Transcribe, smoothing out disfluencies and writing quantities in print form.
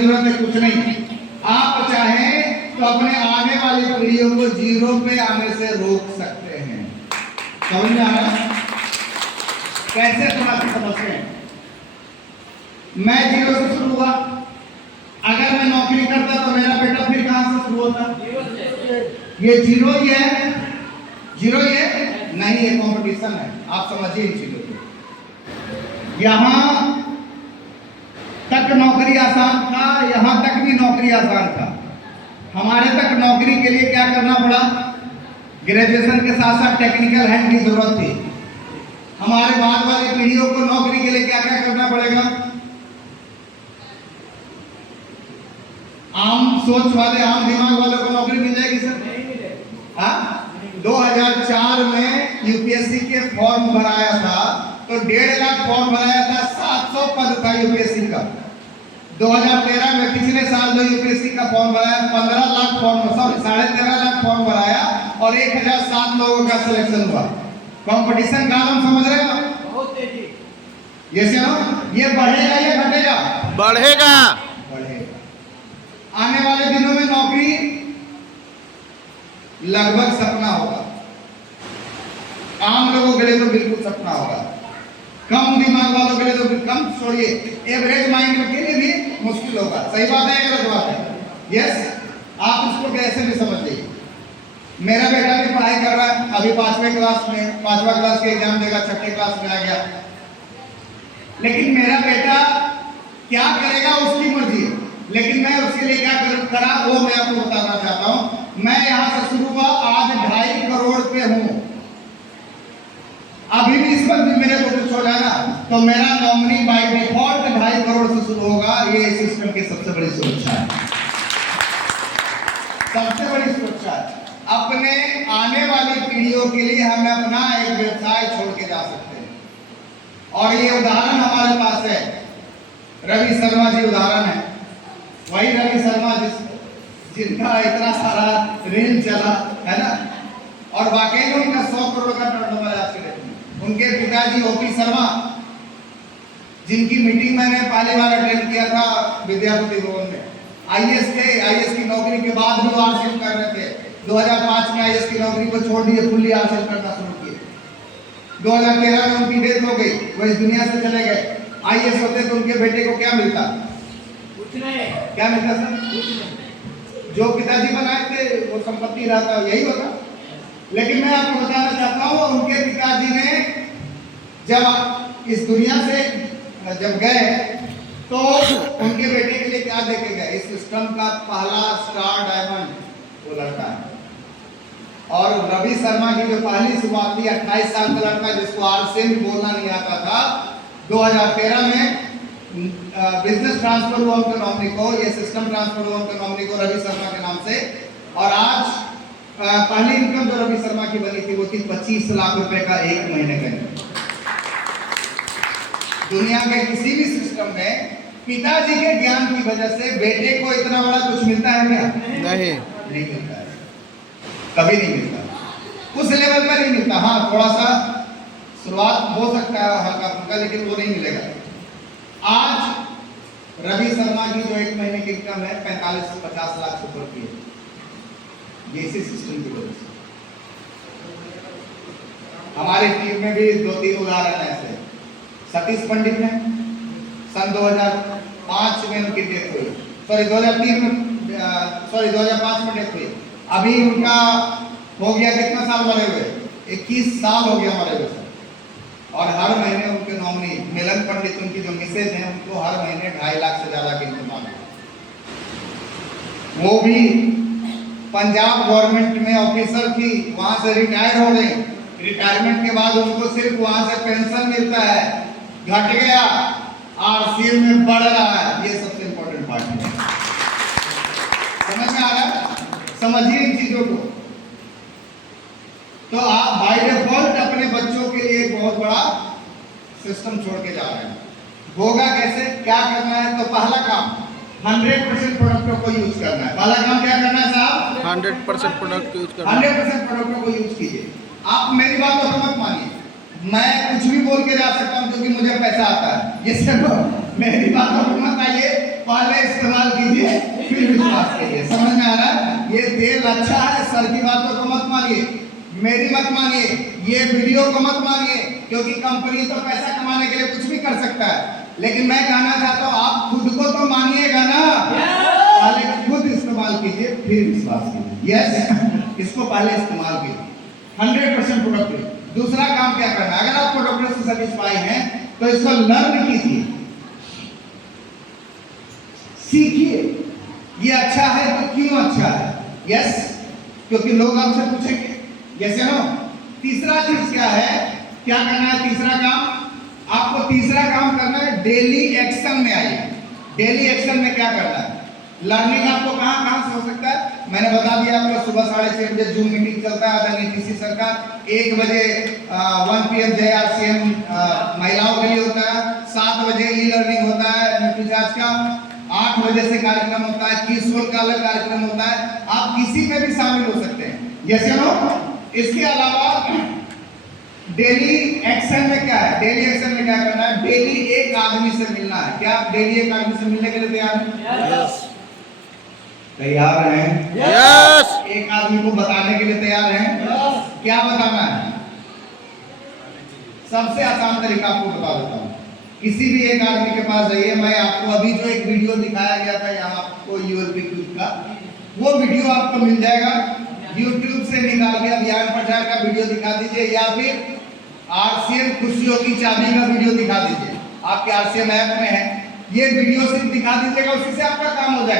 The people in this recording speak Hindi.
जरूरत है, कुछ नहीं। आप चाहें तो अपने आने वाली पीढ़ियों को जीरो पे आने से रोक सकते हैं। समझ में आ रहा है? कैसे थोड़ा सा समझते हैं। मैं जीरो से शुरू हुआ, अगर मैं नौकरी करता तो मेरा बेटा फिर कहां से शुरू होता? ये जीरो ही है, जीरो ही है नहीं, ये कंपटीशन है। आप समझिए इन चीजों को। यहां तक नौकरी आसान था, यहां तक भी नौकरी आसान था। हमारे तक नौकरी के लिए क्या करना पड़ा? ग्रेजुएशन के साथ साथ टेक्निकल हैंड की जरूरत थी। हमारे बाद वाली पीढ़ियों को नौकरी के लिए क्या क्या करना पड़ेगा? आम सोच वाले, आम दिमाग वालों को नौकरी मिल जाएगी सर? नहीं मिलेगी। हाँ, 2004 में यूपीएससी के फॉर्म भराया था तो 1.5 लाख फॉर्म भराया था, 700 पद था यूपीएससी का। 2013 में पिछले साल जो यूपीएससी का फॉर्म भराया 15 lakh form, sorry 13.5 lakh form भराया और 1007 लोगों का सिलेक्शन हुआ। कंपटीशन का हम समझ रहे हो? बहुत तेजी। ये बढ़ेगा या घटेगा? बढ़ेगा। आने वाले दिनों में नौकरी लगभग सपना होगा, आम लोगों के लिए तो बिल्कुल सपना होगा, कम दिमाग वालों के लिए तो कम, छोड़िए एवरेज माइंड के लिए भी मुश्किल होगा। सही बात है, गलत बात है? यस, आप इसको कैसे भी समझिए। मेरा बेटा भी पढ़ाई कर रहा है, अभी 5वीं क्लास में, 5वां क्लास के एग्जाम देगा, 6ठी क्लास में आ गया। लेकिन मेरा बेटा क्या करेगा उसकी मर्जी है, लेकिन मैं उसके लिए क्या करा वो मैं आपको बताना चाहता हूं। मैं यहां से शुरू हुआ, आज 2.5 करोड़ पे हूं। अभी भी इस वक्त भी मेरे को कुछ हो जाएगा तो मेरा नॉमिनी बाय डिफॉल्ट 2.5 करोड़ से शुरू होगा। ये सिस्टम की सबसे बड़ी सुरक्षा है, सबसे बड़ी सुरक्षा है। अपने आने वाली पीढ़ियों के लिए हम अपना एक व्यवसाय छोड़ के जा सकते हैं। और ये उदाहरण हमारे पास है, रवि शर्मा जी उदाहरण है। वही रवि शर्मा जिनका इतना सारा रील चला है ना, और वाकई में उनका 100 करोड़ का टर्नओवर आज के डेट में। उनके पिताजी ओपी शर्मा, जिनकी मीटिंग मैंने पहली बार अटेंड किया था विद्यापति भवन में, आईएएस थे। आईएएस की नौकरी के बाद भी वो आरसीएम कर रहे थे। 2005 में आईएएस की नौकरी को छोड़ दिए, फुल्ली आरसीएम करना शुरू किए। 2013 में उनकी डेथ हो गई, वो इस दुनिया से चले गए। आईएएस होते तो उनके बेटे को क्या मिलता? कुछ नहीं। क्या मिलता सर? कुछ नहीं। जो पिताजी बनाए थे वो संपत्ति रहता, यही होता। लेकिन मैं आपको बताना चाहता हूँ, उनके पिताजी ने जब इस दुनिया से जब गए तो उनके बेटे के लिए क्या देके गए? इस सिस्टम का पहला स्टार डायमंड वो लड़का है। और रवि शर्मा की जो पहली शुरुआत थी, 28 साल का लड़का जिसको आरसीएम बोलना नहीं आता था, 2013 में बिजनेस ट्रांसफर हुआ उनके नॉमिनी को, ये सिस्टम ट्रांसफर हुआ उनके नॉमिनी को रवि शर्मा के नाम से। और आज पहली इनकम जो रवि शर्मा की बनी थी वो थी 25 लाख रुपए का एक महीने का इनकम। दुनिया के किसी भी सिस्टम में पिताजी के ज्ञान की वजह से बेटे को इतना बड़ा कुछ मिलता है क्या? नहीं मिलता है, कभी नहीं मिलता, उस लेवल पर नहीं मिलता। हाँ, थोड़ा सा शुरुआत हो सकता है हल्का फुल्का, लेकिन वो नहीं मिलेगा। आज रवि शर्मा की जो एक महीने की इनकम है 45 से 50 लाख से ऊपर की है, ये इसी सिस्टम की वजह से। हमारी टीम में भी 2-3 उदाहरण ऐसे। सतीश पंडित ने सन 2005 में उनकी डेथ हुई, सॉरी 2003 में, सॉरी 2005 में डेथ हुई। अभी उनका हो गया कितना साल मरे हुए? 21 साल हो गया मरे हुए। और हर महीने उनके नॉमिनी मिलन पंडित, उनकी जो मिसेज हैं, उनको हर महीने 2.5 लाख से ज्यादा की इनकम आती है। वो भी पंजाब गवर्नमेंट में ऑफिसर थी, वहां से रिटायर हो गई। रिटायरमेंट के बाद उनको सिर्फ वहां से पेंशन मिलता है, घट गया, आरसीएम में बढ़ रहा है। ये सबसे इंपॉर्टेंट पार्ट है। समझ में आ रहा है? समझिए इन चीजों को। तो आप बाय डिफॉल्ट अपने बच्चों के लिए एक बहुत बड़ा सिस्टम छोड़ के जा रहे हैं। होगा कैसे, क्या करना है? तो पहला काम 100% प्रोडक्टों को यूज करना है। पहला काम क्या करना है साहब? 100% प्रोडक्ट यूज करना है। 100% प्रोडक्टों को यूज कीजिए। आप मेरी बात को मत मानिए, मैं कुछ भी बोल के जा सकता हूं क्योंकि मुझे पैसा आता है। ये सब मेरी बातों पर मत आइए पहले इस्तेमाल कीजिए फिर विश्वास कीजिए। समझ में आ रहा है? ये तेल अच्छा है, सर की बातों को मत मानिए, मेरी मत मानिए, ये वीडियो को मत मानिए, क्योंकि कंपनी तो पैसा कमाने के लिए कुछ भी कर सकता है। लेकिन मैं कहना चाहता हूँ आप खुद को तो मानिएगा ना, पहले खुद इस्तेमाल कीजिए फिर विश्वास कीजिए। यस, इसको पहले इस्तेमाल कीजिए 100% प्रोडक्टिव। दूसरा काम क्या करना है, अगर आप प्रोडक्ट से सेटिस्फाई हैं तो इसको लर्न कीजिए, सीखिए ये अच्छा है तो क्यों अच्छा है। यस, क्योंकि लोग आपसे पूछेंगे। यस या नो। तीसरा चीज क्या है, क्या करना है तीसरा काम, आपको तीसरा काम करना है डेली एक्शन में आइए। डेली एक्शन में क्या करना है, लर्निंग आपको कहां कहां से हो सकता है, मैंने बता दिया आपको। सुबह 6:30 बजे जूम मीटिंग चलता है आदरणीय टीसी सर का। 1 बजे 1 PM JRCM महिलाओं के लिए होता है। 7 बजे ई लर्निंग होता है न्यूट्रीचार्ज का। 8 बजे से कार्यक्रम होता है, किशोर का अलग कार्यक्रम होता है। आप किसी पे भी शामिल हो सकते हैं। यस या नो। इसके अलावा डेली एक्शन में क्या है, डेली एक्शन में क्या करना है, डेली एक आदमी से मिलना है। क्या आप डेली एक आदमी से मिलने के लिए तैयार हैं? यस तैयार हैं? यस एक आदमी को बताने के लिए तैयार हैं? क्या बताना है? सबसे आसान तरीका आपको बता देता हूँ। किसी भी एक आदमी के पास जाइए। मैं आपको अभी जो एक वीडियो दिखाया गया था यहाँ आपको यूएलपी क्यूब का, वो वीडियो आपको मिल जाएगा। यूट्यूब से निकाल के अभियान प्रचार का वीडियो दिखा दीजिए, या फिर आरसीएम खुशियों की चाबी का वीडियो दिखा दीजिए। आपके आरसीएम ऐप में है, ये वीडियो सिर्फ दिखा दीजिएगा, उसी से आपका काम हो जाएगा।